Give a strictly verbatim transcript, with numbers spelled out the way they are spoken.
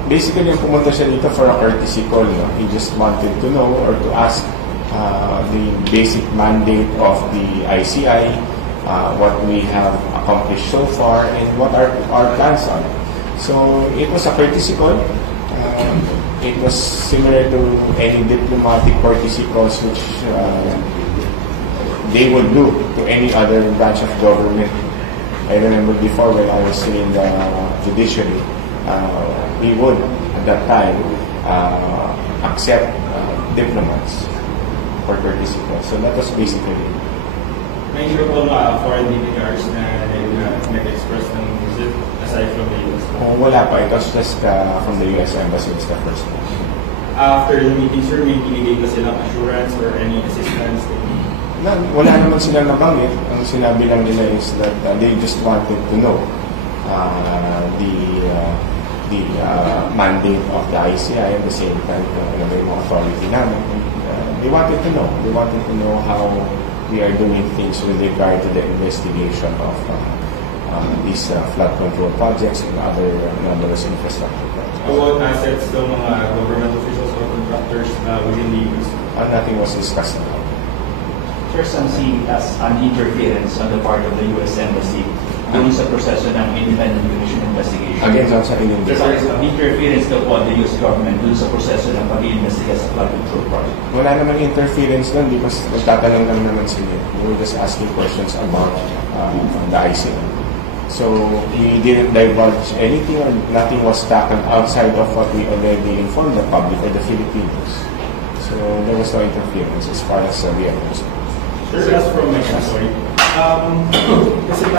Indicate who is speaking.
Speaker 1: basically, yung pumunta siya dito for a courtesy call. No? He just wanted to know or to ask uh, the basic mandate of the I C I, uh, what we have accomplished so far, and what our, our plans are. So it was a courtesy call. Uh, it was similar to any diplomatic courtesy calls which uh, they would do to any other branch of government. I remember before when I was in the judiciary, uh, we would at that time uh, accept uh, diplomats for courtesy calls. So that was basically it.
Speaker 2: May sure po mga foreign dignitaries na nag- nag-express ng visit aside from the U S?
Speaker 1: Oh, wala pa. It was just uh, from the U S Embassy was the first one.
Speaker 2: After the meeting, sir, may binigay ba silang assurance or any assistance?
Speaker 1: Na, wala naman silang nabanggit. Ang sinabi lang nila is that uh, they just wanted to know uh, the uh, the uh, mandate of the I C I at the same time uh, ano ba yung mga authority namin. Uh, they wanted to know. They wanted to know how we are doing things with regard to the investigation of uh, uh, these uh, flood control projects and other uh, numerous infrastructure projects.
Speaker 2: About assets ng mga government officials or contractors uh, within the U S?
Speaker 1: Uh, nothing was discussed about.
Speaker 3: Sir, some see as an interference on the part of the U S Embassy doon sa proseso ng independent commission investigation.
Speaker 1: Again, sa inyong
Speaker 3: There's an interference daw po the U S government doon sa proseso ng pag-iimbestiga sa flood control project.
Speaker 1: Wala naman interference doon because nagtatanong lang naman sila. We were just asking questions about uh, the I C I. So we didn't divulge anything or nothing was tackled outside of what we already informed the public or the Filipinos. So there was no interference as far as uh, we are concerned.
Speaker 2: Sir, as from my point, um, kasi